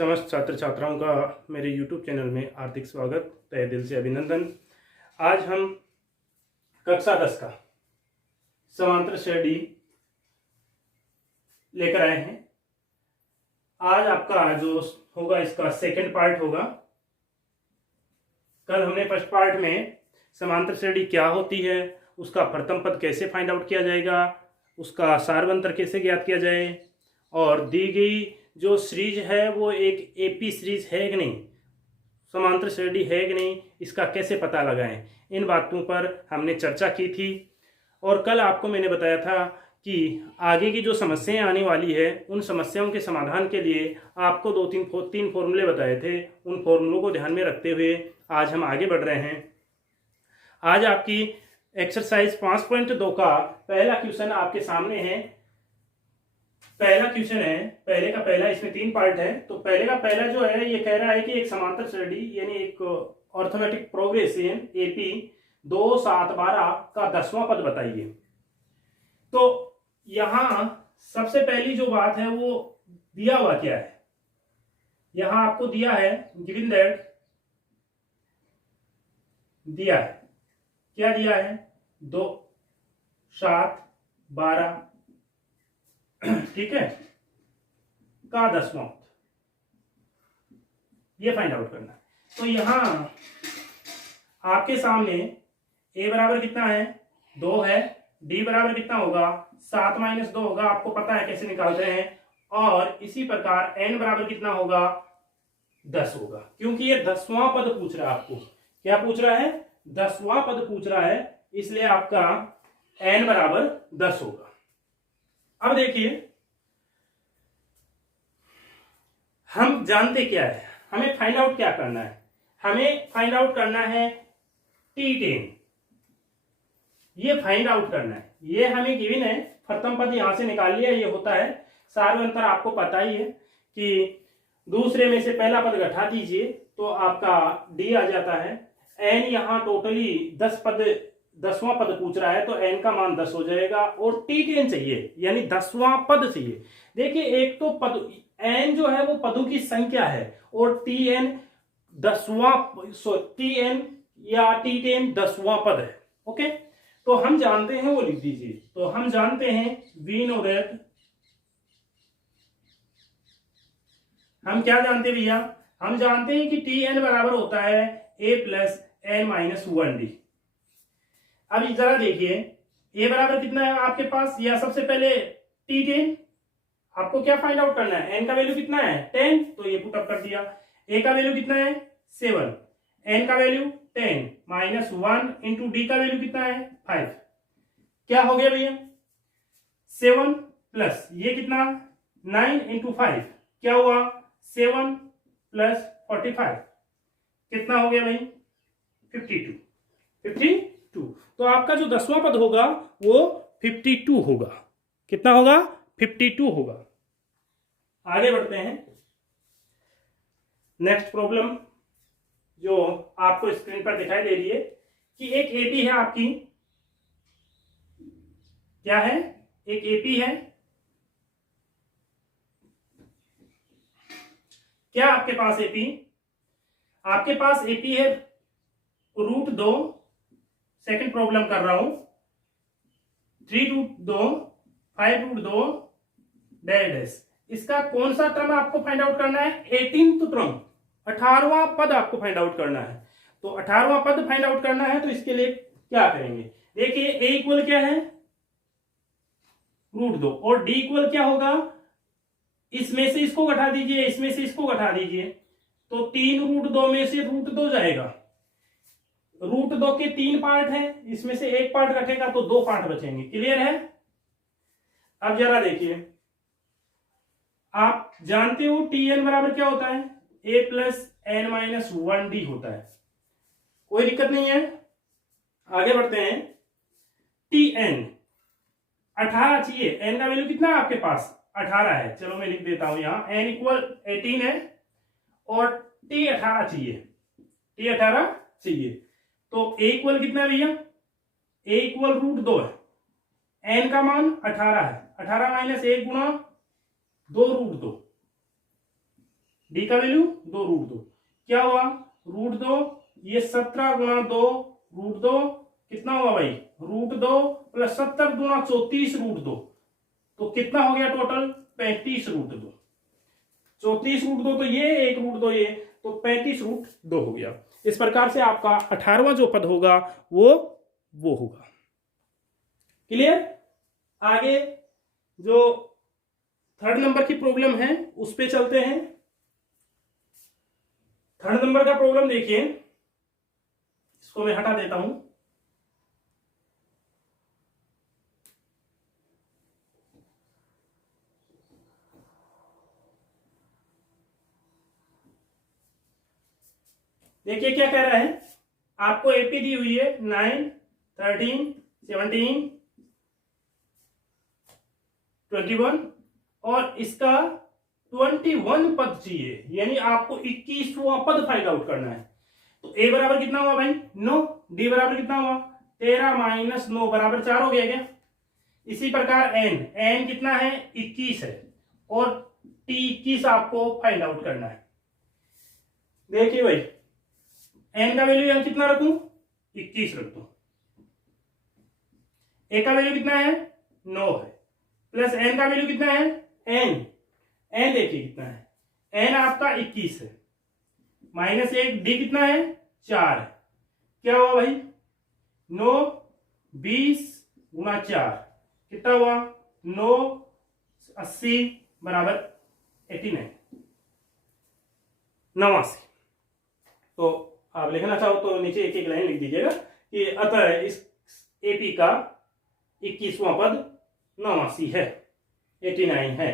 समस्त छात्र छात्राओं का मेरे YouTube चैनल में हार्दिक स्वागत, तहे दिल से अभिनंदन। आज हम कक्षा 10 का समांतर श्रेणी लेकर आए हैं। आज आपका जो होगा इसका सेकंड पार्ट होगा। कल हमने फर्स्ट पार्ट में समांतर श्रेणी क्या होती है, उसका प्रथम पद कैसे फाइंड आउट किया जाएगा, उसका सार्वंतर कैसे ज्ञात किया जाए और दी गई जो सीरीज है वो एक एपी सीरीज है कि नहीं, समांतर श्रेणी है कि नहीं, इसका कैसे पता लगाएं, इन बातों पर हमने चर्चा की थी। और कल आपको मैंने बताया था कि आगे की जो समस्याएं आने वाली है उन समस्याओं के समाधान के लिए आपको तीन फॉर्मूले बताए थे। उन फॉर्मूलों को ध्यान में रखते हुए आज हम आगे बढ़ रहे हैं। आज आपकी एक्सरसाइज 5.2 का पहला क्वेश्चन आपके सामने है। पहला क्वेश्चन है, पहले का पहला, इसमें 3 पार्ट है। तो पहले का पहला जो है ये कह रहा है कि एक समांतर श्रेणी यानी एक अर्थमेटिक प्रोग्रेशन एपी 2 7 12 का 10वां पद बताइए। तो यहां सबसे पहली जो बात है वो दिया हुआ क्या है, यहां आपको दिया है गिवन दैट, दिया है क्या दिया है 2 7 12 ठीक है का 10वां, ये फाइंड आउट करना है। तो यहां आपके सामने a बराबर कितना है 2 है, d बराबर कितना होगा 7 - 2 होगा, आपको पता है कैसे निकालते हैं। और इसी प्रकार n बराबर कितना होगा 10 होगा, क्योंकि ये 10वां पद पूछ रहा है आपको। क्या पूछ रहा है 10वां पद पूछ रहा है, इसलिए आपका n बराबर 10 होगा। अब देखिए हम जानते क्या है, हमें फाइंड आउट क्या करना है, हमें फाइंड आउट करना है T10, ये फाइंड आउट करना है। ये हमें गिवन है, प्रथम पद यहां से निकाल लिया, ये होता है सार्वंतर। आपको पता ही है कि दूसरे में से पहला पद घटा दीजिए तो आपका D आ जाता है। n यहां टोटली 10वां पद पूछ रहा है तो n का मान 10 हो जाएगा और T10 चाहिए यानी 10वां पद चाहिए। देखिए एक तो पद n जो है वो पदों की संख्या है और Tn 10वां Tn या T10 10वां पद है। ओके, तो हम जानते हैं वो लिख दीजिए। तो हम जानते हैं वी नो दैट, हम क्या जानते हैं भैया, हम जानते हैं कि Tn बराबर होता है a + n - 1d। अब जरा देखिए a बराबर कितना है आपके पास, या सबसे पहले T10 आपको क्या फाइंड आउट करना है, n का वैल्यू कितना है 10, तो ये पुट अप कर दिया। a का वैल्यू कितना है 7, n का वैल्यू 10 - 1 इंटू d का वैल्यू कितना है 5। क्या हो गया भैया 7 प्लस ये कितना 9 इंटू 5, क्या हुआ 7 + 45, कितना हो गया भाई 52। तो आपका जो 10वां पद होगा वो 52 होगा। कितना होगा 52 होगा। आगे बढ़ते हैं। नेक्स्ट प्रॉब्लम जो आपको स्क्रीन पर दिखाई दे रही है कि एक एपी है आपकी, क्या है एक एपी है, क्या आपके पास एपी, आपके पास एपी है √2, सेकंड प्रॉब्लम कर रहा हूं 3√2 5√2 डैश। इसका कौन सा टर्म आपको फाइंड आउट करना है 18th टर्म, 18वां पद आपको फाइंड आउट करना है। तो 18वां पद फाइंड आउट करना है तो इसके लिए क्या करेंगे, देखिए a इक्वल क्या है √2 और d इक्वल क्या होगा, इसमें से इसको घटा दीजिए, इसमें से इसको घटा दीजिए, तो 3√2 में से √2 जाएगा। √2 के 3 पार्ट है, इसमें से एक पार्ट रखेगा तो 2 पार्ट बचेंगे। क्लियर है। अब जरा देखिए, आप जानते हो Tn बराबर क्या होता है a + n - 1d होता है, कोई दिक्कत नहीं है। आगे बढ़ते हैं। Tn 18 चाहिए, n का वैल्यू कितना है आपके पास 18 है, चलो मैं लिख देता हूं यहां n = 18 है और t 18 चाहिए, t 18 चाहिए। तो a इक्वल कितना है भैया, a इक्वल √2 है, n का मान 18 है, 18 - 1 × 2 √2, डी का वैल्यू 2 √2, क्या हुआ √2, ये 17 गुणा 2 √2 कितना हुआ भाई √2 प्लस 70 गुणा 34 √2, तो कितना हो गया टोटल 35 √2, 34 √2 तो ये, 1 √2 ये, तो 35 √2 हो गया। इस प्रकार से आपका 18वां जो पद होगा वो होगा। क्लियर। आगे जो थर्ड नंबर की प्रॉब्लम है उस पे चलते हैं। थर्ड नंबर का प्रॉब्लम देखिए, इसको मैं हटा देता हूं। देखिए क्या कह रहा है, आपको एपी दी हुई है 9, 13, 17, 21 और इसका 21 पद चाहिए, यानी आपको 21वां पद फाइंड आउट करना है। तो ए बराबर कितना हुआ भाई 9, डी बराबर कितना हुआ 13 माइनस 9 बराबर 4 हो गया क्या। इसी प्रकार एन कितना है 21 है और टी 21 आपको फाइंड आउट करना है। देखिए भाई एन का वैल्यू यहां कितना रखूं 21 रख दो, ए का वैल्यू कितना है 9 है, प्लस एन का वैल्यू कितना है एन देखिए कितना है, एन आपका 21 है, माइनस 1, डी कितना है 4 है, क्या हुआ भाई 9 20 गुणा 4 कितना हुआ 9 80 बराबर 89 89। तो आप लिखना चाहो तो नीचे एक एक लाइन लिख दीजिएगा कि अतः इस एपी का 21वां पद 89 है, 89 है।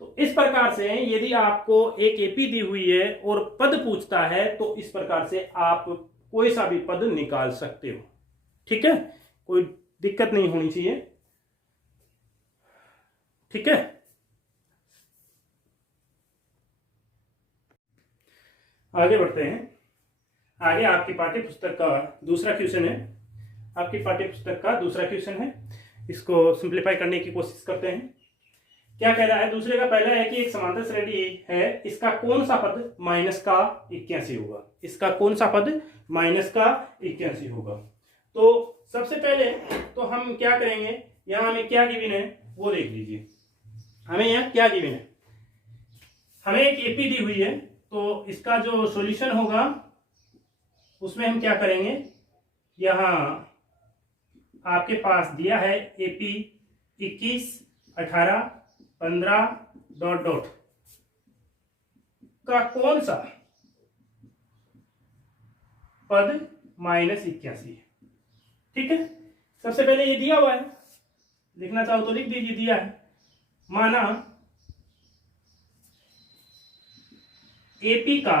तो इस प्रकार से यदि आपको एक एपी दी हुई है और पद पूछता है तो इस प्रकार से आप कोई सा भी पद निकाल सकते हो, ठीक है, कोई दिक्कत नहीं होनी चाहिए, ठीक है। आगे बढ़ते हैं। आगे आपकी पाठ्य पुस्तक का दूसरा क्वेश्चन है, आपकी पाठ्य पुस्तक का दूसरा क्वेश्चन है, इसको सिंप्लीफाई करने की कोशिश करते हैं। क्या कह रहा है, दूसरे का पहला है कि एक समांतर श्रेणी है, इसका कौन सा पद माइनस का 81 होगा, इसका कौन सा पद माइनस का 81 होगा। तो सबसे पहले तो हम क्या करेंगे, यहां हमें क्या गिवन है वो देख लीजिए। हमें यहां क्या गिवन है, हमें एक एपी दी हुई है, तो इसका जो सॉल्यूशन होगा उसमें हम क्या करेंगे, यहां आपके पास दिया है एपी 21 18 15 ... का कौन सा पद माइनस 81 है, ठीक है। सबसे पहले ये दिया हुआ है, लिखना चाहो तो लिख दीजिए, दिया है, माना एपी का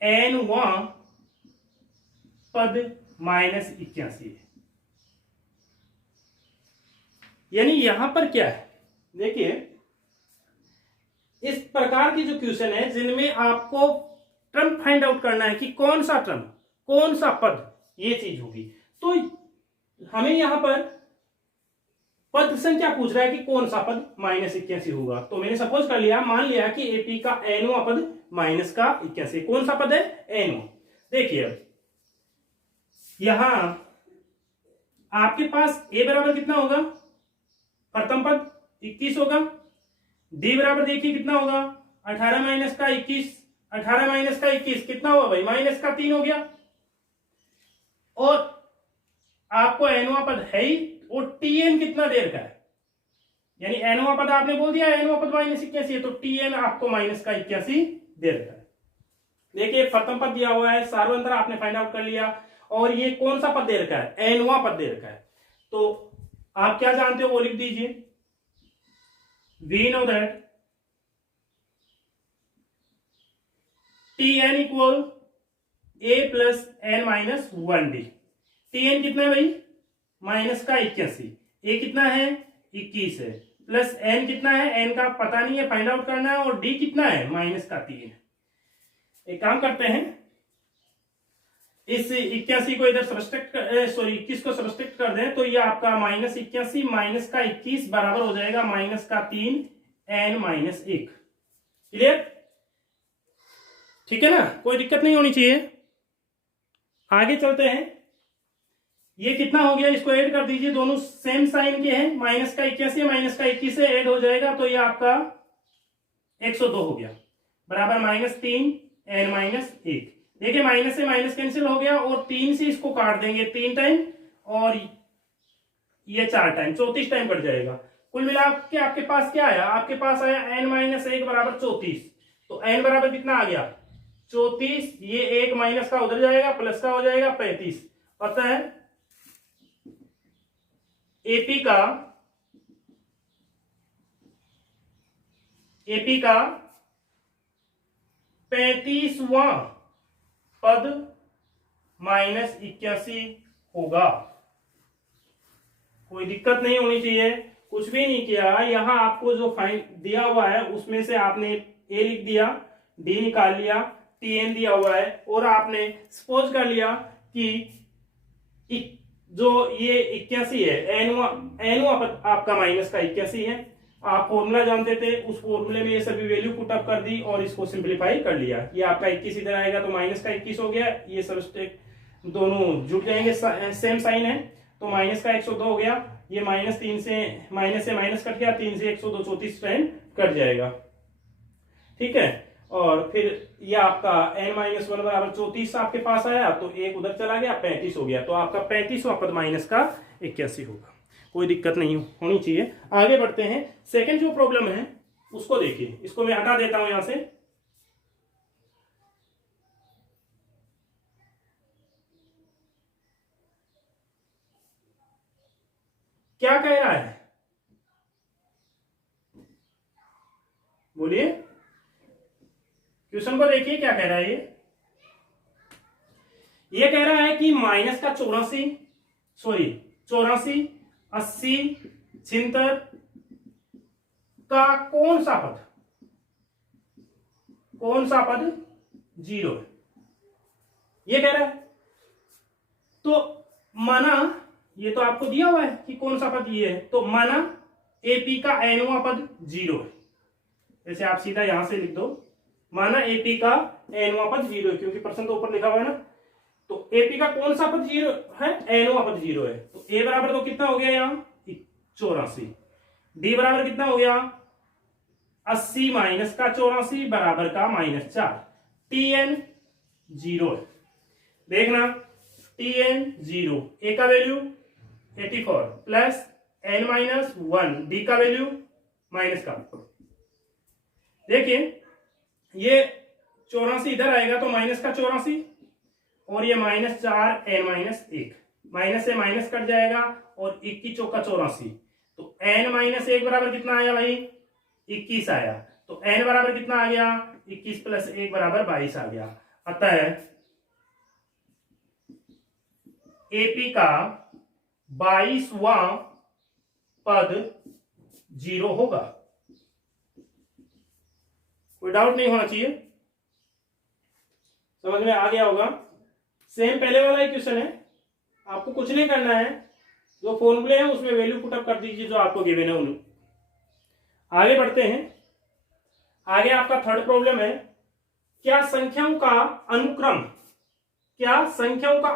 n वां पद माइनस 81 है। यानी यहां पर क्या है, देखिए इस प्रकार की जो क्वेश्चन है जिनमें आपको टर्म फाइंड आउट करना है कि कौन सा टर्म कौन सा पद ये चीज होगी, तो हमें यहां पर पद संख्या पूछ रहा है कि कौन सा पद माइनस 81 होगा। तो मैंने सपोज कर लिया, मान लिया कि एपी का n वां पद माइनस का 81, कौन सा पद है n। देखिए अब यहां आपके पास a बराबर कितना होगा, प्रथम पद 21 होगा, d बराबर देखिए कितना होगा 18 माइनस का 21, 18 माइनस का 21 कितना हुआ भाई माइनस का 3 हो गया, और आपको n वां पद है ही, और tn कितना देर का है, यानी n वां पद आपने बोल दिया n वां पद माइनस 81 है, तो tn आपको माइनस का 81 देर का है। देखिए प्रथम पद दिया हुआ है, सार्वंतर आपने फाइंड आउट कर लिया, और ये कौन सा पद दे रखा है n वां पद दे रखा है। तो आप क्या जानते हो वो लिख दीजिए, we know that tn equal a plus n minus 1d। tn कितना है भाई माइनस का 81, a कितना है 21 है, प्लस n कितना है, n का पता नहीं है फाइंड आउट करना है, और d कितना है माइनस का 3 है। एक काम करते हैं, इस 81 को इधर सब्सट्रैक्ट 21 को सब्सट्रैक्ट कर दें, तो ये आपका माइनस 81 माइनस का 21 बराबर हो जाएगा माइनस का 3 n माइनस 1। क्लियर? ठीक है ना, कोई दिक्कत नहीं होनी चाहिए। आगे चलते हैं। ये कितना हो गया, इसको ऐड कर दीजिए, दोनों सेम साइन के हैं, माइनस का 81 माइनस का 21 से ऐड हो जाएगा तो ये आपका 102 हो गया, बराबर -3 n -1। देखिए माइनस से माइनस कैंसिल हो गया और 3 से इसको काट देंगे 3 टाइम और ये 4 टाइम, 34 टाइम कट जाएगा। कुल मिला के आपके पास क्या आया, आपके पास आया n -1 बराबर 34। तो n बराबर कितना आ गया 34, ये एक माइनस का उधर जाएगा, प्लस का हो जाएगा 35। पता है एपी का 35वां पद -81 होगा। कोई दिक्कत नहीं होनी चाहिए, कुछ भी नहीं किया। यहां आपको जो फाइन दिया हुआ है उसमें से आपने ए लिख दिया, डी निकाल लिया, टीएन दिया हुआ है और आपने सपोज कर लिया कि जो ये 81 है, एनवा आपका माइनस का 81 है। आप फॉर्मूला जानते थे, उस फॉर्मूले में ये सभी वैल्यू पुट अप कर दी और इसको सिंपलीफाई कर लिया। ये आपका 21 इधर आएगा तो माइनस का 21 हो गया, ये सबस्टेक दोनों जुड़ जाएंगे, सेम साइन है तो माइनस का 102 हो गया। ये -3 से माइनस कट गया, 3 से 102, 34 टाइम कट जाएगा। ठीक है, और फिर ये आपका n-1 बराबर 34 आपके पास आया तो एक उधर चला गया, 35 हो गया। तो आपका 35वां पद माइनस का 81 होगा। कोई दिक्कत नहीं होनी चाहिए। आगे बढ़ते हैं। सेकंड जो प्रॉब्लम है उसको देखिए, इसको मैं हटा देता हूं यहां से। क्या कह रहा है बोलिए, क्वेश्चन को देखिए क्या कह रहा है। ये कह रहा है कि माइनस का 84, 80, 76 का कौन सा पद 0 है, ये कह रहा है। तो माना, ये तो आपको दिया हुआ है कि कौन सा पद ये है, तो माना एपी का nवां पद 0 है। जैसे आप सीधा यहां से लिख दो, माना एपी का nवां पद 0 है, क्योंकि प्रश्न तो ऊपर लिखा हुआ है ना। तो एपी का कौन सा पद 0 है, nवां पद 0 है। तो ए बराबर तो कितना हो गया यहां 84, डी बराबर कितना हो गया 80 माइनस का 84 बराबर का -4, टीएन 0 है। देखना टीएन 0, ए का वैल्यू 84 प्लस n-1, डी का वैल्यू माइनस का। देखिए ये 84 इधर आएगा तो माइनस का 84 और ये -4 n-1, माइनस से माइनस कट जाएगा और 21 चौका 84। तो n-1 बराबर कितना आया भाई 21 आया। तो n बराबर कितना आ गया 21 प्लस 1 बराबर 22 आ गया। अतः एपी का 22वां पद 0 होगा। कोई डाउट नहीं होना चाहिए, समझ में आ गया होगा। सेम पहले वाला ही क्वेश्चन है, आपको कुछ नहीं करना है, जो फॉर्मूले हैं उसमें वैल्यू पुट अप कर दीजिए जो आपको गिवन है उन्हें। आगे बढ़ते हैं। आगे आपका थर्ड प्रॉब्लम है, क्या संख्याओं का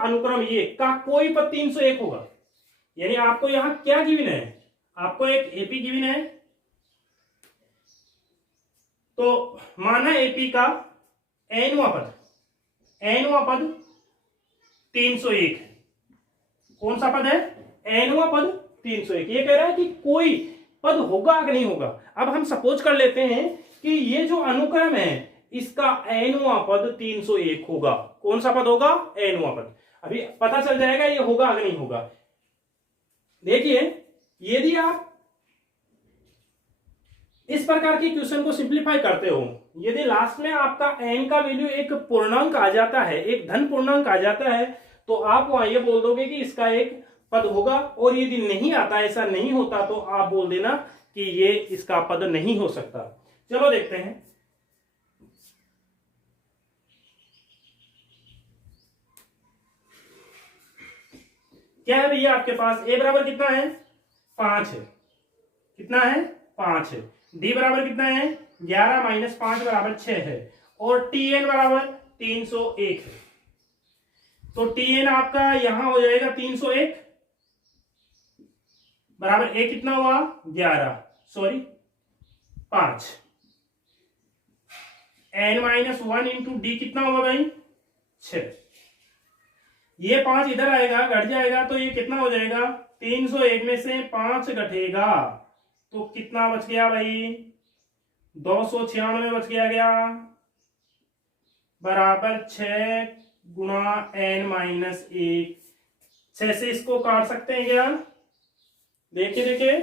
अनुक्रम ये का कोई पद 301 होगा। यानी आपको यहां क्या गिवन है, आपको एक एपी गिवन है। तो माना एपी का nवां पद 301, कौन सा पद है nवां पद 301। ये कह रहा है कि कोई पद होगा कि नहीं होगा। अब हम सपोज कर लेते हैं कि ये जो अनुक्रम है इसका nवां पद 301 होगा। कौन सा पद होगा nवां पद, अभी पता चल जाएगा ये होगा कि नहीं होगा। देखिए यदि आप इस प्रकार के क्वेश्चन को सिंप्लीफाई करते हो, यदि लास्ट में आपका n का वैल्यू एक पूर्णांक आ जाता है, एक धन पूर्णांक आ जाता है, तो आप वहां ये बोल दोगे कि इसका एक पद होगा। और यदि नहीं आता, ऐसा नहीं होता, तो आप बोल देना कि ये इसका पद नहीं हो सकता। चलो देखते हैं। क्या है भैया आपके पास, ए बराबर कितना है 5 है, कितना है 5 है। डी बराबर कितना है 11 माइनस 5 बराबर 6 है और टी एन बराबर 301 है। तो टी एन आपका यहां हो जाएगा 301 बराबर ए कितना हुआ 11 sorry 5 n minus 1 into d कितना होगा भाई 6। ये 5 इधर आएगा घट जाएगा तो ये कितना हो जाएगा 301 में से 5 घटेगा तो कितना बच गया भाई 296 बच गया बराबर 6 गुणा एन माइनस 1। 6 से इसको काट सकते हैं क्या देखिए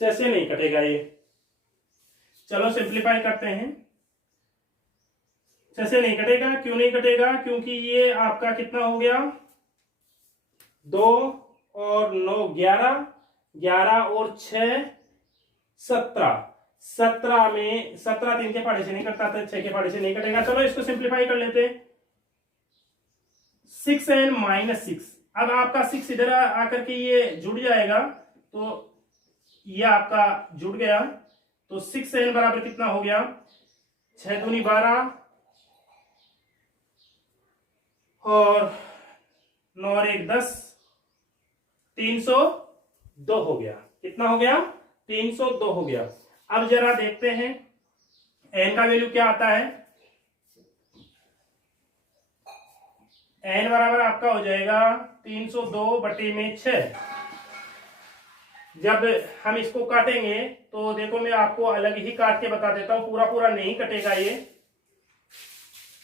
6 से नहीं कटेगा ये। चलो सिंप्लीफाई करते हैं। 6 से नहीं कटेगा क्यों नहीं कटेगा क्योंकि ये आपका कितना हो गया 2 और 9 11 11 और 6 17 17 में 17 3 के फाड़े से नहीं कटता था 6 के फाड़े से नहीं कटेगा। चलो इसको सिंप्लीफाई कर लेते 6n माइनस 6। अब आपका 6 इधर आकर के ये जुड़ जाएगा तो ये आपका जुड़ गया तो 6n बराबर कितना हो गया 6 दूनी 12 और 9 और 1 10 302 हो गया। कितना हो गया 302 हो गया। अब जरा देखते हैं n का वैल्यू क्या आता है। n बराबर आपका हो जाएगा 302 बटे में 6। जब हम इसको काटेंगे तो देखो मैं आपको अलग ही काट के बता देता हूं पूरा पूरा नहीं कटेगा ये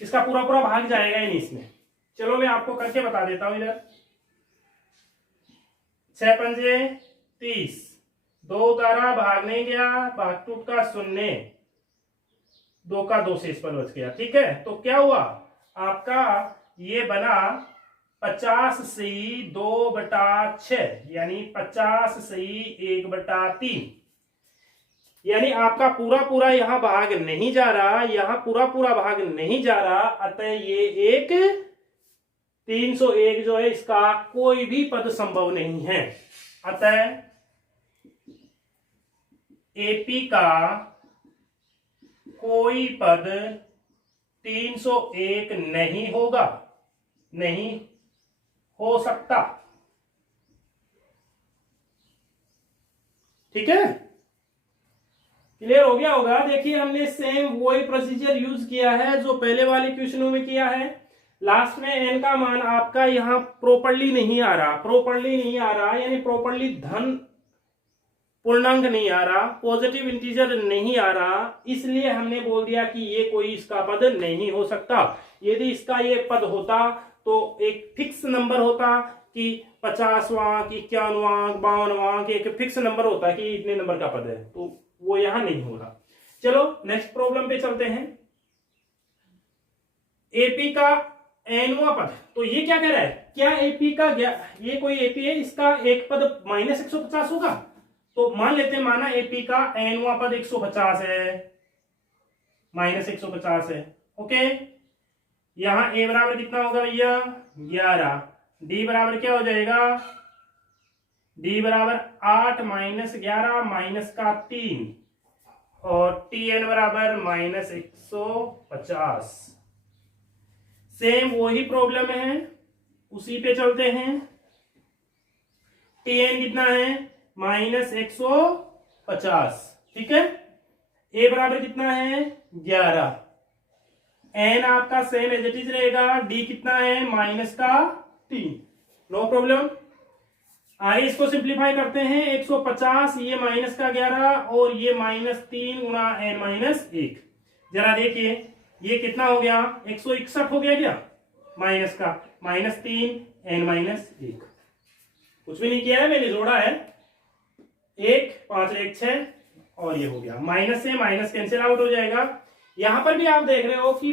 इसका पूरा पूरा भाग जाएगा ही नहीं इसमें। चलो मैं आपको करके बता देता हूं इधर 6 पंजे 30 2 उतारा भाग नहीं गया भाग टूट का 0 2 का 2 शेष पर बच गया। ठीक है तो क्या हुआ आपका ये बना 50 सही 2/6 यानी 50 सही 1/3 यानी आपका पूरा पूरा यहां भाग नहीं जा रहा यहां पूरा पूरा भाग नहीं जा रहा अतः ये एक 301 जो है इसका कोई भी पद संभव नहीं है। अतः एपी का कोई पद 301 नहीं होगा नहीं हो सकता। ठीक है क्लियर हो गया होगा। देखिए हमने सेम वही प्रोसीजर यूज किया है जो पहले वाले क्वेश्चनों में किया है। लास्ट में एन का मान आपका यहां प्रॉपर्ली नहीं आ रहा यानी प्रॉपर्ली धन पूर्णांक नहीं आ रहा पॉजिटिव इंटीजर नहीं आ रहा इसलिए हमने बोल दिया कि ये कोई इसका पद नहीं हो सकता। यदि इसका ये पद होता तो एक फिक्स नंबर होता कि 50वां कि 51वां 52वां एक फिक्स नंबर होता कि इतने नंबर का पद है तो वो यहां नहीं होगा। चलो नेक्स्ट प्रॉब्लम पे चलते हैं। एपी का एनवां पद तो ये क्या कह रहा है क्या एपी का ये कोई एपी है इसका एक पद -150 होगा तो मान लेते हैं माना एपी का एनवां पद 150 है -150 है। ओके यहां ए बराबर कितना होगा भैया 11 डी बराबर क्या हो जाएगा डी बराबर 8 -11 माइनस का 3 और टी एन बराबर -150। सेम वही प्रॉब्लम है उसी पे चलते हैं। टी एन कितना है -150। ठीक है ए बराबर कितना है 11 एन आपका सेम एज इट इज रहेगा डी कितना है -3 नो प्रॉब्लम। आइए इसको सिंप्लीफाई करते हैं 150 ये -11 और ये -3 गुणा n-1। जरा देखिए ये कितना हो गया 161 हो गया क्या माइनस का -3 n-1 कुछ भी नहीं किया है मैंने जोड़ा है 1 5 1 6 और ये हो गया माइनस से माइनस कैंसिल आउट हो जाएगा। यहां पर भी आप देख रहे हो कि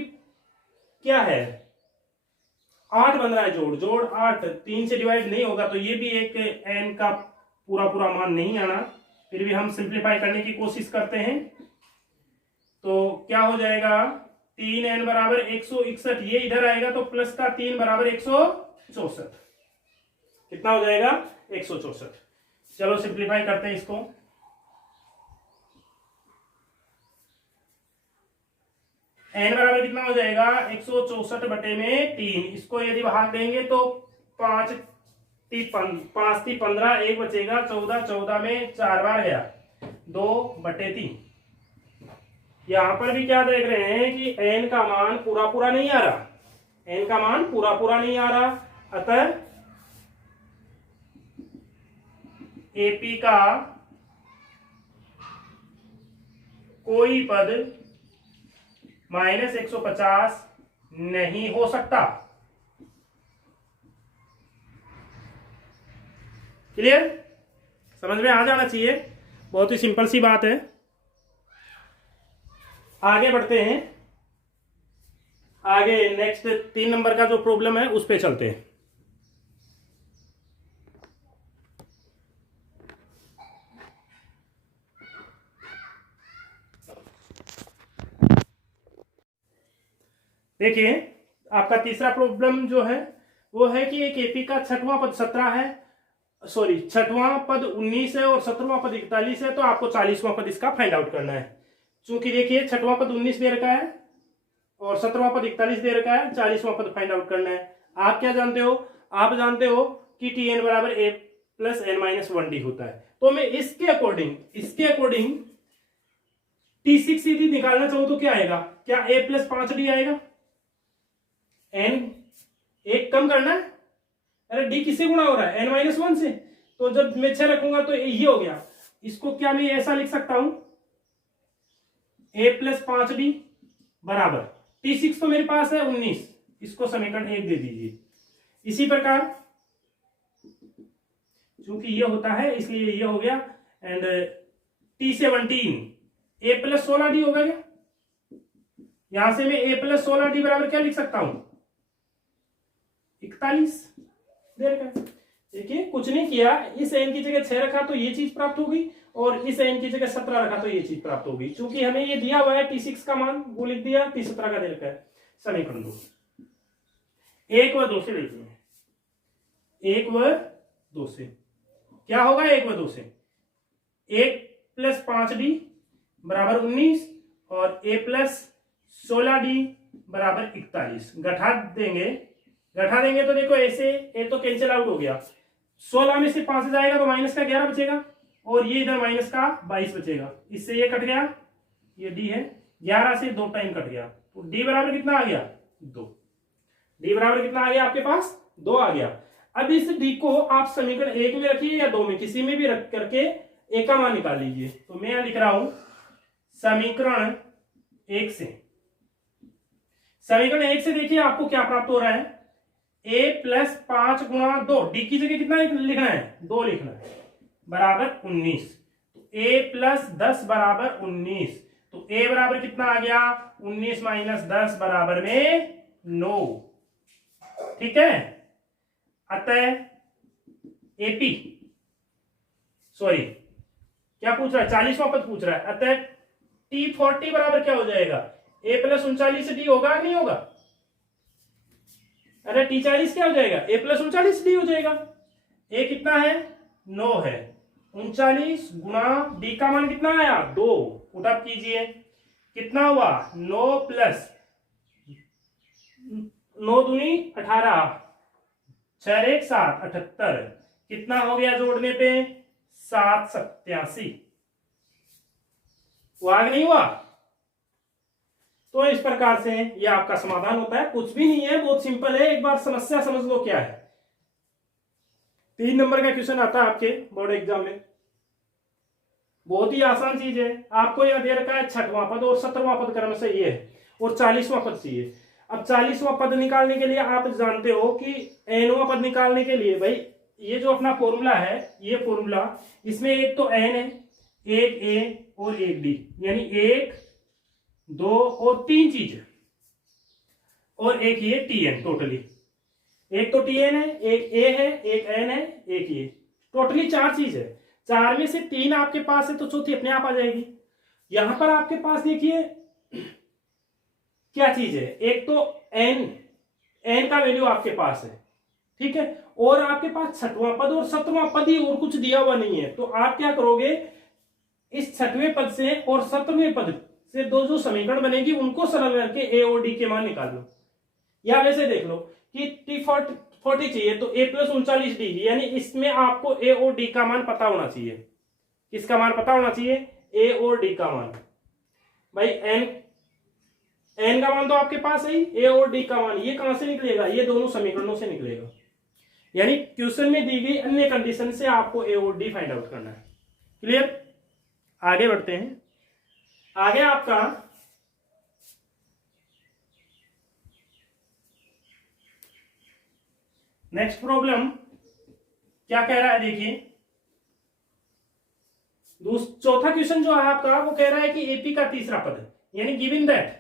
क्या है 8 बन रहा है जोड़ 8 3 से डिवाइड नहीं होगा तो ये भी एक n का पूरा पूरा मान नहीं आना। फिर भी हम सिंप्लीफाई करने की कोशिश करते हैं तो क्या हो जाएगा 3n बराबर 161 ये इधर आएगा तो प्लस का 3 बराबर 164 कितना हो जाएगा 164। चलो सिंप्लीफाई करते हैं इसको n बराबर कितना हो जाएगा 164/3। इसको यदि भाग देंगे तो 5 × 15, 1 बचेगा 14, 14 में 4 बार गया 2/3। यहां पर भी क्या देख रहे हैं कि n का मान पूरा पूरा नहीं आ रहा, n का मान पूरा पूरा नहीं आ रहा, अतः AP का कोई पद -150 नहीं हो सकता। क्लियर? समझ में आ जाना चाहिए, बहुत ही सिंपल सी बात है। आगे बढ़ते हैं, आगे नेक्स्ट 3 नंबर का जो प्रॉब्लम है उस पे चलते हैं। देखिए आपका तीसरा प्रॉब्लम जो है वो है कि एक एपी का छठवां पद 17 है, सॉरी छठवां पद 19 है और 17वां पद 41 है, तो आपको 40वां पद इसका फाइंड आउट करना है। चूंकि देखिए छठवां पद 19 दे रखा है और 17वां पद 41 दे रखा है, 40वां पद फाइंड आउट करना है। आप क्या जानते हो? आप जानते हो कि Tn बराबर a प्लस n-1d होता है। तो मैं इसके अकॉर्डिंग T6 यदि निकालना चाहूं तो क्या आएगा? क्या a प्लस 5d आएगा? n एक कम करना है, अरे d किससे गुणा हो रहा है? n-1 से। तो जब मैं 6 रखूंगा तो ये हो गया। इसको क्या मैं ऐसा लिख सकता हूं, a प्लस 5d बराबर T6 तो मेरे पास है 19, इसको समीकरण 1 दे दीजिए। इसी प्रकार चूंकि ये होता है इसलिए ये हो गया, and T17 a plus 16d हो गया। यहां से मैं a प्लस 16d बराबर क्या लिख सकता हूं? 41 दे रखा। देखिए कुछ नहीं किया, इस n की जगह 6 रखा तो ये चीज प्राप्त होगी और इस n की जगह 17 रखा तो ये चीज प्राप्त होगी। चूंकि हमें ये दिया हुआ है T6 का मान वो लिख दिया, T17 का दे रखा है। समीकरण 2 1 व 2 से देखते हैं। 1 व 2 से क्या होगा? 1 व 2 से 1 प्लस 5d बराबर 19 और a प्लस 16d बराबर 41। घटा देंगे तो देखो ऐसे ए तो कैंसिल आउट हो गया, 16 में से 5 जाएगा तो माइनस का 11 बचेगा और ये इधर माइनस का 22 बचेगा। इससे ये कट गया, ये डी है, 11 से 2 टाइम कट गया तो डी बराबर कितना आ गया? 2। डी बराबर कितना आ गया आपके पास? 2 आ गया। अब इस डी को आप समीकरण 1 में रखिए या 2 में, किसी में भी रख करके ए का मान निकाल लीजिए। तो मैं यहां लिख रहा हूं समीकरण 1 से। समीकरण 1 से देखिए आपको क्या प्राप्त हो रहा है, a प्लस 5 गुणा 2, डी की जगह कितना लिखना है? 2 लिखना है, बराबर 19। तो a प्लस 10 बराबर 19, तो a बराबर कितना आ गया? 19 माइनस 10 बराबर में 9। ठीक है, अतः एपी, सॉरी क्या पूछ रहा है? 40वां पद पूछ रहा है। अतः T40 बराबर क्या हो जाएगा? a प्लस 39d होगा नहीं होगा? अरे T40 क्या हो जाएगा? a प्लस 39d हो जाएगा। a कितना है? 9 है। 39 गुणा d का मान कितना आया? 2। पुटअप कीजिए, कितना हुआ? 9 प्लस 9 दूनी 18, 6 1 7 78, कितना हो गया जोड़ने पे? 787। वो आगे नहीं हुआ? तो इस प्रकार से ये आपका समाधान होता है। कुछ भी नहीं है, बहुत सिंपल है, एक बार समस्या समझ लो क्या है। 3 नंबर का क्वेश्चन आता है आपके बोर्ड एग्जाम में, बहुत ही आसान चीज है। आपको यह दे रखा है छठवां पद और 17वां पद क्रमशः ये है और 40वां पद चाहिए। अब 40वां पद निकालने के लिए आप जानते हो कि nवां पद निकालने के लिए भाई ये जो अपना फॉर्मूला है, ये फॉर्मूला, इसमें एक तो n है, एक a और एक d, यानी 1 2 और 3 चीज और एक ये Tn। टोटली एक तो Tn है, एक a है, एक n है, एक ये, टोटली 4 चीज है। 4 में से 3 आपके पास है तो चौथी अपने आप आ जाएगी। यहां पर आपके पास देखिए क्या चीज है, एक तो n का वैल्यू आपके पास है, ठीक है, और आपके पास छठवां पद और 17वां पद ही, और कुछ दिया हुआ नहीं है। तो आप क्या करोगे, इस छठवें पद से और 17वें पद से दो जो समीकरण बनेगी उनको सरल करके ए और डी के मान निकाल लो। या वैसे देख लो कि टी 40 चाहिए तो ए प्लस 39 डी, यानी इसमें आपको ए और डी का मान पता होना चाहिए। किसका मान पता होना चाहिए? ए और डी का मान। भाई एन का मान तो आपके पास है ही, ए और डी का मान ये कहां से निकलेगा? ये दोनों समीकरणों से निकलेगा। यानी क्वेश्चन में दी गई अन्य कंडीशन से आपको ए और डी फाइंड आउट करना है। क्लियर? आगे बढ़ते हैं। आगे आपका नेक्स्ट प्रॉब्लम क्या कह रहा है, देखिए। चौथा क्वेश्चन जो है आपका वो कह रहा है कि एपी का तीसरा पद, यानी given that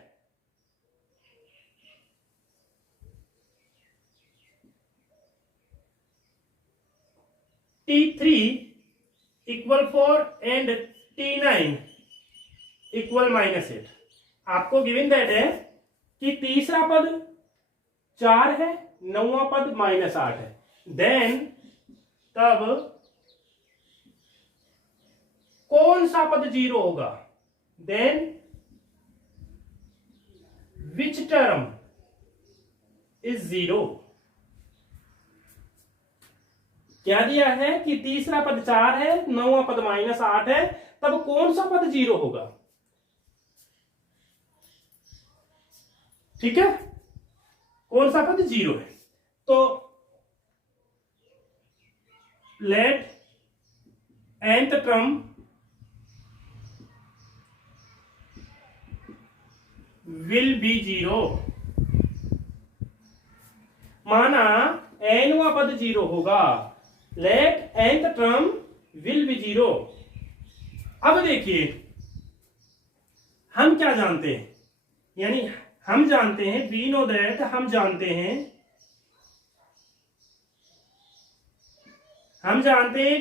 T3 equal 4 and T9 equal -8। आपको गिवन दैट है कि तीसरा पद 4 है, नौवां पद -8 है। देन तब कौन सा पद 0 होगा? Then which term is 0? क्या दिया है कि तीसरा पद 4 है, नौवां पद -8 है, तब कौन सा पद 0 होगा? ठीक है, कौन सा पद 0 है? तो let nth term will be 0। माना nवां पद 0 होगा, let nth term will be 0। अब देखिए हम क्या जानते हैं, यानी हम जानते हैं वी नो दैट, हम जानते हैं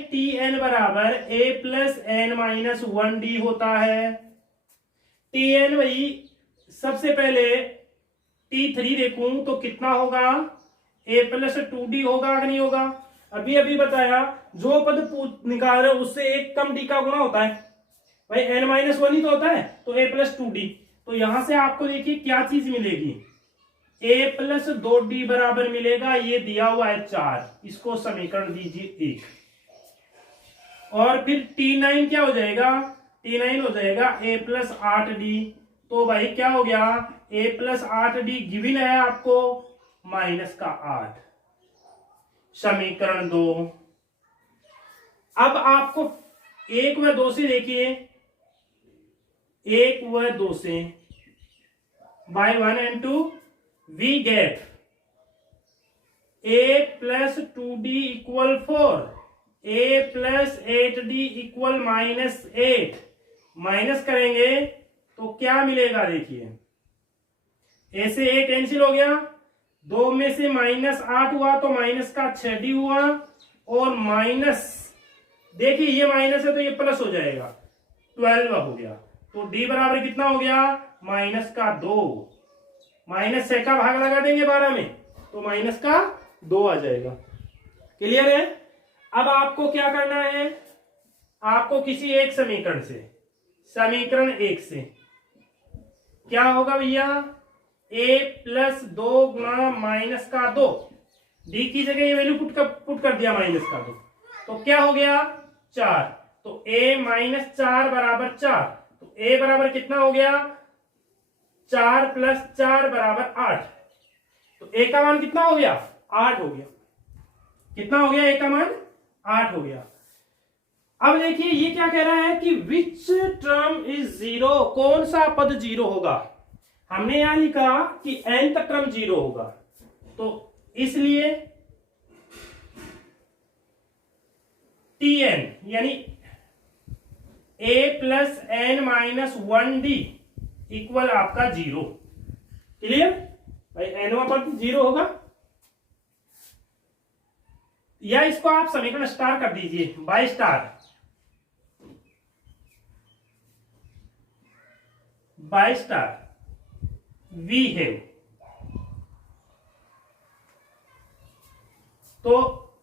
टी एन बराबर ए प्लस एन माइनस 1 डी होता है। टी एन वही सबसे पहले T3 देखूं तो कितना होगा? a प्लस 2d होगा कि नहीं होगा? अभी अभी बताया जो पद निकाल रहे हो उससे एक कम d का गुणा होता है। भाई n-1 ही तो होता है, तो a प्लस 2d। तो यहां से आपको देखिए क्या चीज मिलेगी? a प्लस 2d बराबर मिलेगा, ये दिया हुआ है 4, इसको समीकरण दीजिए 1। और फिर T9 क्या हो जाएगा? T9 हो जाएगा a प्लस 8d। तो भाई क्या हो गया? a प्लस 8d गिवन है आपको, माइनस का 8, समीकरण 2। अब आपको 1 व 2 से देखिए, 1 व 2 से by 1 and 2 we get a plus 2d equal 4, a plus 8d equal -8। Minus करेंगे तो क्या मिलेगा? देखिए ए से ए कैंसिल हो गया, 2 में से -8 हुआ तो माइनस का 6d हुआ, और माइनस देखिए ये माइनस है तो ये प्लस हो जाएगा, 12 हो गया। तो d बराबर कितना हो गया? माइनस का 2। माइनस 6 का भाग लगा देंगे 12 में तो माइनस का 2 आ जाएगा। क्लियर है? अब आपको क्या करना है? आपको किसी एक समीकरण से, समीकरण 1 से क्या होगा भैया? a प्लस 2 गुणा माइनस का 2, d की जगह ये वैल्यू पुट कर दिया माइनस का 2, तो क्या हो गया? 4। तो a माइनस 4 बराबर 4। तो a बराबर कितना हो गया? 4 प्लस 4 बराबर 8। तो a का मान कितना हो गया? 8 हो गया। कितना हो गया? a का मान 8 हो गया। अब देखिए ये क्या कह रहा है कि विच टर्म इज 0? कौन सा पद 0 होगा? हमने यहां लिखा कि nth टर्म 0 होगा, तो इसलिए Tn यानी a plus n minus 1d equal आपका 0। क्लियर? भाई nवां पद 0 होगा, या इसको आप समीकरण स्टार कर दीजिए, by star, by star we have. तो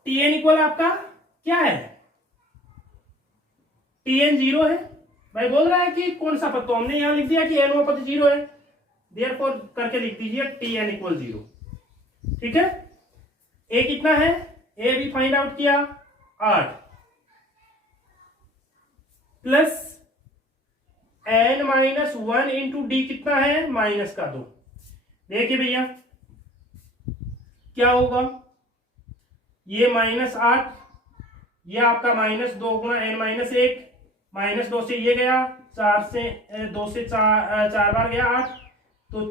Tn इक्वल आपका क्या है? Tn 0 है, भाई बोल रहा है कि कौन सा पद, तो हमने यहां लिख दिया कि n पद 0 है, देयरफॉर करके लिख दीजिए Tn इक्वल 0। ठीक है, ए कितना है, ए भी फाइंड आउट किया 8 प्लस n-1 इंटू डी कितना है -2। देखिए भैया क्या होगा, ये -8, ये आपका -2 गुणा n-1, -2 से ये गया, 4 से 2 से 4 बार गया 8, तो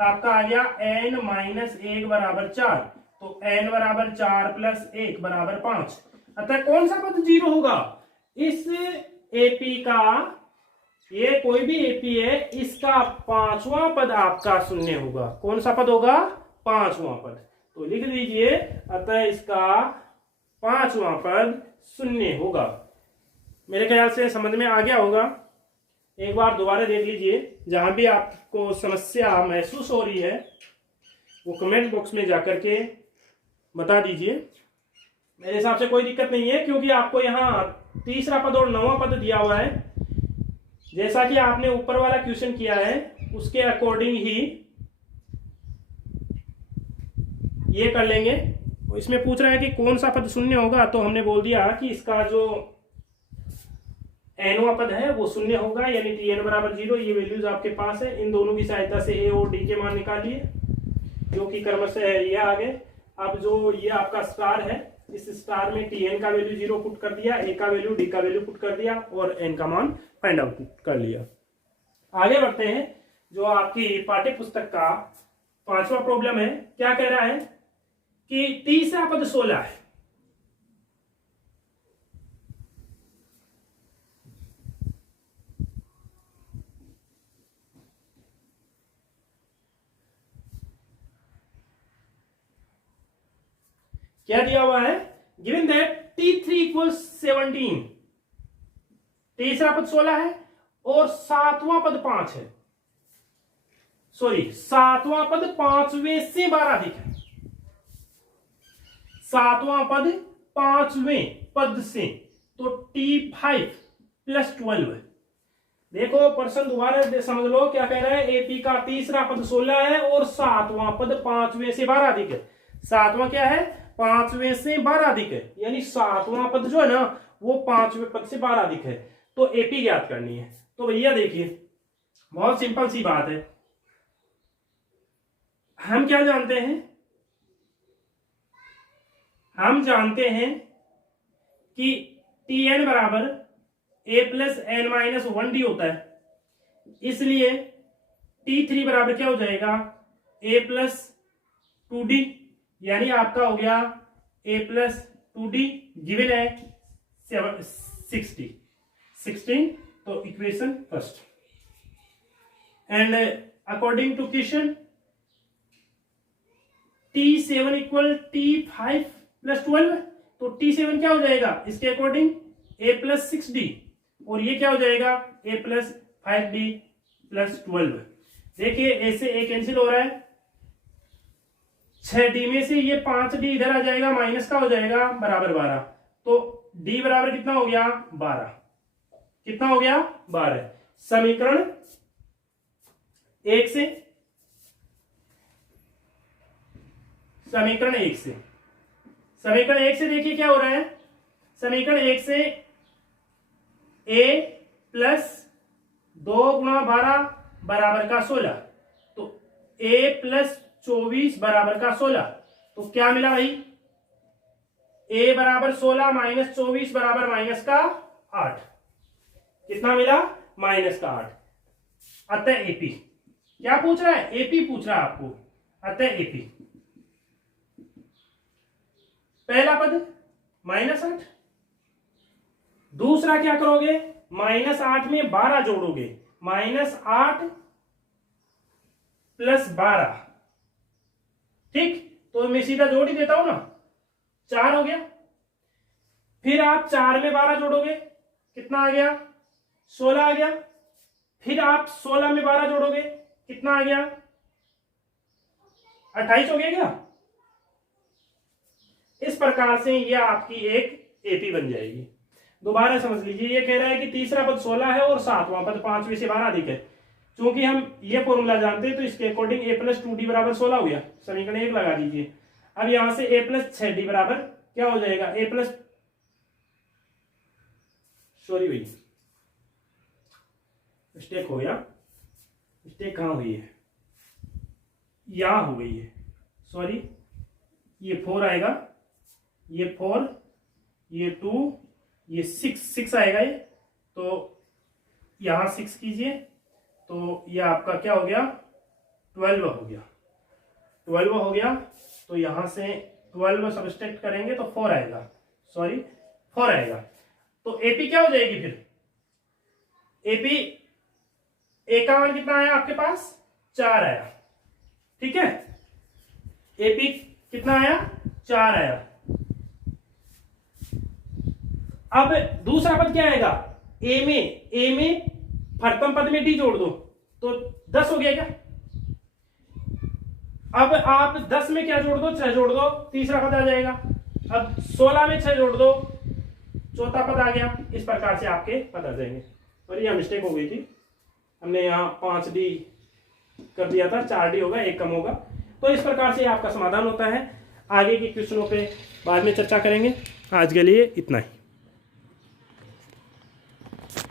आपका आ गया n-1 बराबर 4, तो n बराबर 4 प्लस 1 बराबर 5। अतः कौन सा पद 0 होगा, इस एपी का, ये कोई भी एपी है, इसका पांचवा पद आपका शून्य होगा। कौन सा पद होगा, पांचवा पद, तो लिख दीजिए अतः इसका पांचवा पद शून्य होगा। मेरे ख्याल से समझ में आ गया होगा, एक बार दोबारा देख लीजिए, जहां भी आपको समस्या महसूस हो रही है वो कमेंट बॉक्स में जाकर के बता दीजिए। मेरे हिसाब से कोई दिक्कत नहीं है, क्योंकि आपको यहाँ तीसरा पद और नौवां पद दिया हुआ है, जैसा कि आपने ऊपर वाला क्वेश्चन किया है उसके अकॉर्डिंग ही ये कर लेंगे। इसमें पूछ रहा है कि कौन सा पद शून्य होगा, तो हमने बोल दिया कि इसका जो nवां पद है वो शून्य होगा, यानी Tn बराबर 0। ये वैल्यूज आपके पास है, इन दोनों की सहायता से a और d के मान निकालिए, जो कि क्रमशः ये आ गए। अब जो ये आपका स्टार है, इस स्टार में Tn का वैल्यू 0 पुट कर दिया, a का वैल्यू, d का वैल्यू पुट कर दिया और n का मान फाइंड आउट कर लिया। आगे बढ़ते हैं, जो आपकी पाठ्य पुस्तक का पांचवा प्रॉब्लम है। क्या कह रहा है कि तीसरा पद 16 है, क्या दिया हुआ है, गिवन दैट T3 इक्वल्स 17, तीसरा पद 16 है और सातवां पद 5 है, सॉरी सातवां पद पांचवें से 12 अधिक है, सातवां पद पांचवें पद से, तो T5 प्लस 12 है। देखो प्रश्न दोबारा समझ लो, क्या कह रहा है, एपी का तीसरा पद 16 है और सातवां पद पांचवें से 12 अधिक है। सातवां क्या है, पांचवें से 12 अधिक है, यानी सातवां पद जो है ना वो पांचवें पद से 12 अधिक है, तो एपी ज्ञात करनी है। तो भैया देखिए बहुत सिंपल सी बात है, हम क्या जानते हैं, हम जानते हैं कि Tn बराबर a प्लस n-1 d होता है, इसलिए T3 बराबर क्या हो जाएगा, a प्लस 2d, यानी आपका हो गया a प्लस 2d, गिवन है 16, तो equation first. And according to question T7 equal T5 plus 12, तो T7 क्या हो जाएगा इसके अकॉर्डिंग a प्लस 6d, और ये क्या हो जाएगा a प्लस 5d प्लस 12। देखिए a से a कैंसिल हो रहा है, 6d में से ये 5d इधर आ जाएगा, माइनस का हो जाएगा बराबर 12, तो d बराबर कितना हो गया 12, कितना हो गया 12। समीकरण 1 से, समीकरण 1 से, समीकरण 1 से देखिए क्या हो रहा है, समीकरण 1 से a प्लस 2 गुणा 12 बराबर का 16, तो a प्लस 24 बराबर का 16, तो क्या मिला भाई, a बराबर 16 माइनस 24 बराबर माइनस का 8, कितना मिला माइनस का 8। अतः एपी क्या पूछ रहा है, एपी पूछ रहा है आपको, अतः एपी पहला पद -8, दूसरा क्या करोगे, -8 में 12 जोड़ोगे, -8 प्लस 12, ठीक, तो मैं सीधा जोड़ ही देता हूं ना, 4 हो गया। फिर आप 4 में 12 जोड़ोगे, कितना आ गया 16 आ गया। फिर आप 16 में 12 जोड़ोगे, कितना आ गया 28 हो गया क्या। इस प्रकार से यह आपकी एक एपी बन जाएगी। दोबारा समझ लीजिए, ये कह रहा है कि तीसरा पद 16 है और सातवां पद 5 में से 12 अधिक है। चूंकि हम ये फॉर्मूला जानते हैं तो इसके अकॉर्डिंग a प्लस 2d बराबर 16 हो गया। समीकरण 1 लगा दीजिए। अब यहां से a प्लस 6d बराबर क्या हो जाएगा, a प्लस, सॉरी भाई मिस्टेक हो गया, मिस्टेक कहाँ हुई है, यहां हो गई है, सॉरी। ये 4 आएगा, ये 4, ये 2, ये 6 आएगा ये, तो यहां 6 कीजिए तो ये आपका क्या हो गया, 12 हो गया, 12 हो गया। तो यहां से 12 सब्सट्रैक्ट करेंगे तो 4 आएगा, सॉरी 4 आएगा। तो एपी क्या हो जाएगी फिर, एपी ए का मान कितना आया आपके पास, 4 आया, ठीक है। एपी कितना आया, 4 आया। अब दूसरा पद क्या आएगा, ए में प्रथम पद में डी जोड़ दो तो 10 हो गया क्या। अब आप 10 में क्या जोड़ दो, 6 जोड़ दो, तीसरा पद आ जाएगा। अब 16 में 6 जोड़ दो, चौथा पद आ गया। इस प्रकार से आपके पद आ जाएंगे। और यह मिस्टेक हो गई थी, हमने यहाँ 5d कर दिया था, 4d होगा, 1 कम होगा। तो इस प्रकार से आपका समाधान होता है। आगे के क्वेश्चनों पे बाद में चर्चा करेंगे। आज के लिए इतना ही।